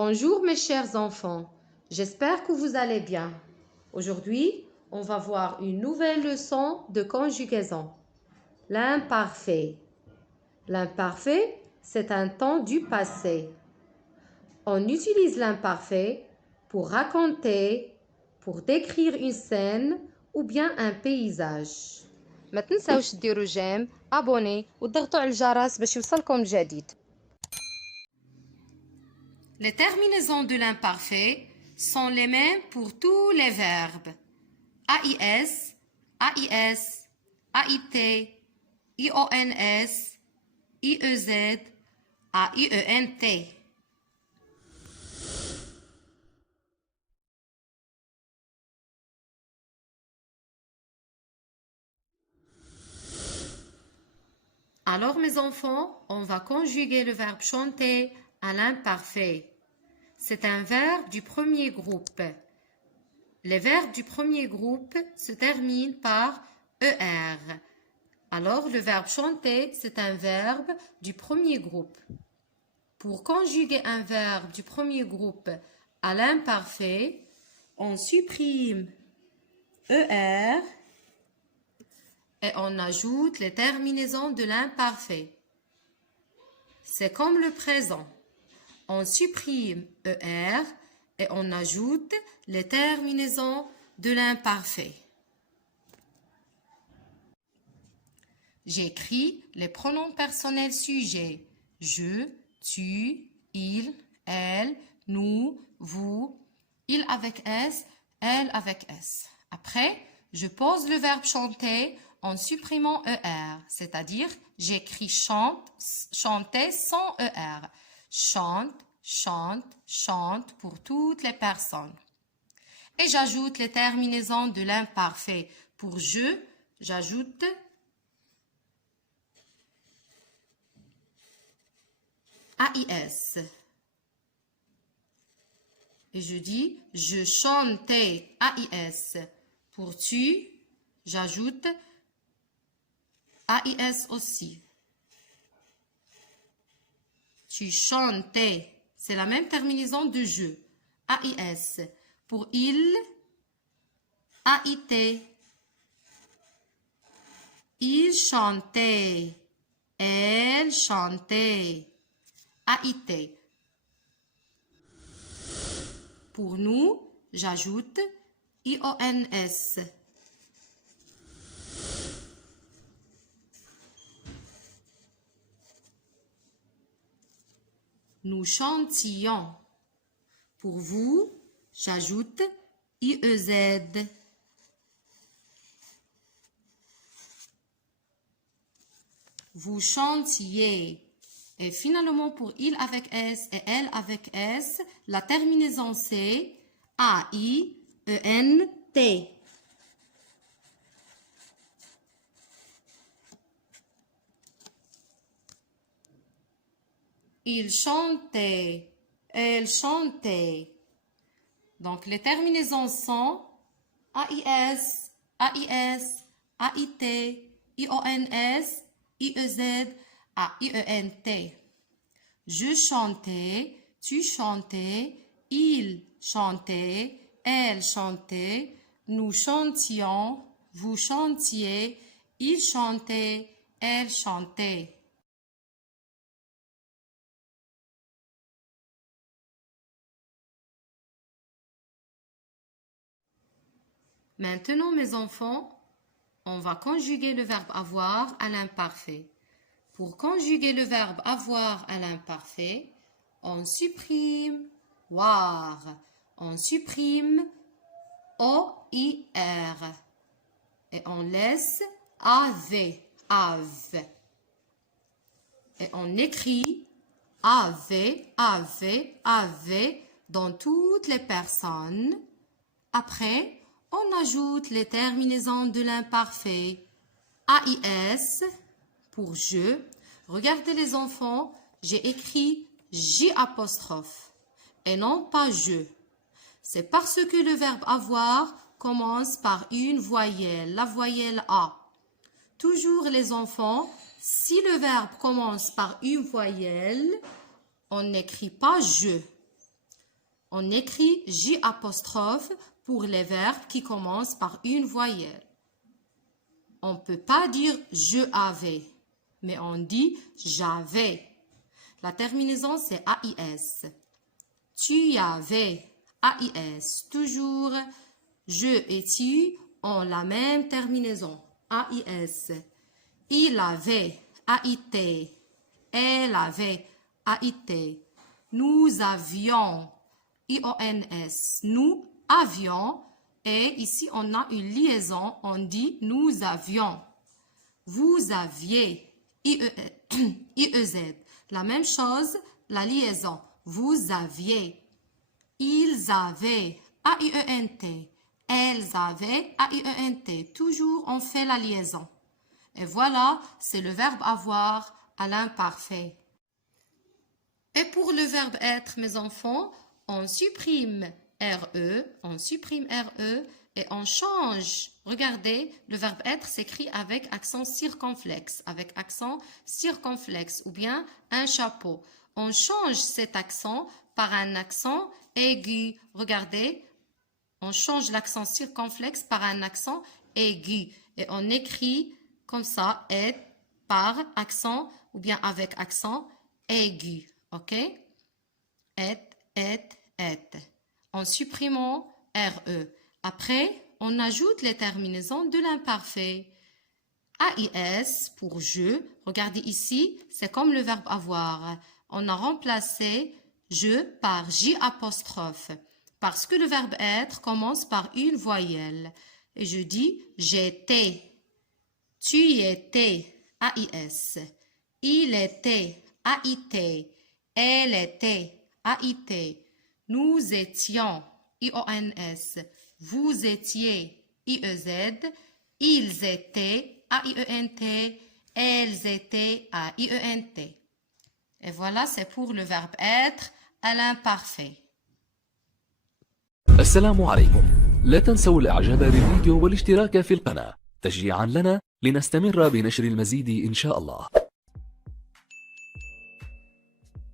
Bonjour mes chers enfants, j'espère que vous allez bien. Aujourd'hui, on va voir une nouvelle leçon de conjugaison. L'imparfait. L'imparfait, c'est un temps du passé. On utilise l'imparfait pour raconter, pour décrire une scène ou bien un paysage. ما تنسوش تديروا جيم، abonner وتضغطوا على الجرس باش يوصلكم الجديد. Les terminaisons de l'imparfait sont les mêmes pour tous les verbes. AIS, AIS, AIT, IONS, IEZ, AIENT. Alors mes enfants, on va conjuguer le verbe chanter à l'imparfait. C'est un verbe du premier groupe. Les verbes du premier groupe se terminent par ER. Alors, le verbe chanter, c'est un verbe du premier groupe. Pour conjuguer un verbe du premier groupe à l'imparfait, on supprime ER et on ajoute les terminaisons de l'imparfait. C'est comme le présent. On supprime ER et on ajoute les terminaisons de l'imparfait. J'écris les pronoms personnels sujets. Je, tu, il, elle, nous, vous, il avec S, elle avec S. Après, je pose le verbe chanter en supprimant ER, c'est-à-dire j'écris chante, chanter sans ER. Chante, chante, chante pour toutes les personnes. Et j'ajoute les terminaisons de l'imparfait. Pour je, j'ajoute AIS. Et je dis je chantais AIS. Pour tu, j'ajoute AIS aussi. Tu chantais. C'est la même terminaison de je. AIS. Pour il, AIT. Il chantait. Elle chantait. AIT. Pour nous, j'ajoute IONS. Nous chantions. Pour vous, j'ajoute IEZ. Vous chantiez. Et finalement, pour il avec S et elle avec S, la terminaison c'est AIENT. Il chantait, elle chantait. Donc, les terminaisons sont AIS, AIS, AIT, IONS, IEZ, AIENT. Je chantais, tu chantais, il chantait, elle chantait, nous chantions, vous chantiez, il chantait, elle chantait. Maintenant, mes enfants, on va conjuguer le verbe avoir à l'imparfait. Pour conjuguer le verbe avoir à l'imparfait, on supprime war, on supprime OIR et on laisse AV, AV. Et on écrit AV, AV, AV dans toutes les personnes. Après, on ajoute les terminaisons de l'imparfait. AIS pour je. Regardez les enfants, j'ai écrit J apostrophe et non pas je. C'est parce que le verbe avoir commence par une voyelle, la voyelle A. Toujours les enfants, si le verbe commence par une voyelle, on n'écrit pas je. On écrit J apostrophe pour les verbes qui commencent par une voyelle. On ne peut pas dire je avais, mais on dit j'avais. La terminaison, c'est AIS. Tu avais, AIS. Toujours, je et tu ont la même terminaison, AIS. Il avait, AIT. Elle avait, AIT. Nous avions, IONS. Nous avions. Et ici, on a une liaison. On dit nous avions. Vous aviez, IEZ. La même chose, la liaison. Vous aviez. Ils avaient, AIENT. Elles avaient, AIENT. Toujours, on fait la liaison. Et voilà, c'est le verbe avoir à l'imparfait. Et pour le verbe être, mes enfants, on supprime RE, et on change. Regardez, le verbe être s'écrit avec accent circonflexe, ou bien un chapeau. On change cet accent par un accent aigu. Regardez, on change l'accent circonflexe par un accent aigu. Et on écrit comme ça, être par accent ou bien avec accent aigu. OK? Et. En supprimant RE. Après, on ajoute les terminaisons de l'imparfait. AIS pour je. Regardez ici, c'est comme le verbe avoir. On a remplacé je par J apostrophe. Parce que le verbe être commence par une voyelle. Et je dis j'étais. Tu étais. AIS. Il était. AIT. Elle était. AIT. Nous étions, IONS, vous étiez, IEZ, ils étaient, AIENT, elles étaient, AIENT. Et voilà, c'est pour le verbe être à l'imparfait. السلام عليكم. لا تنسوا الإعجاب بالفيديو والاشتراك في القناة تشجيعا لنا لنستمر بنشر المزيد إن شاء الله.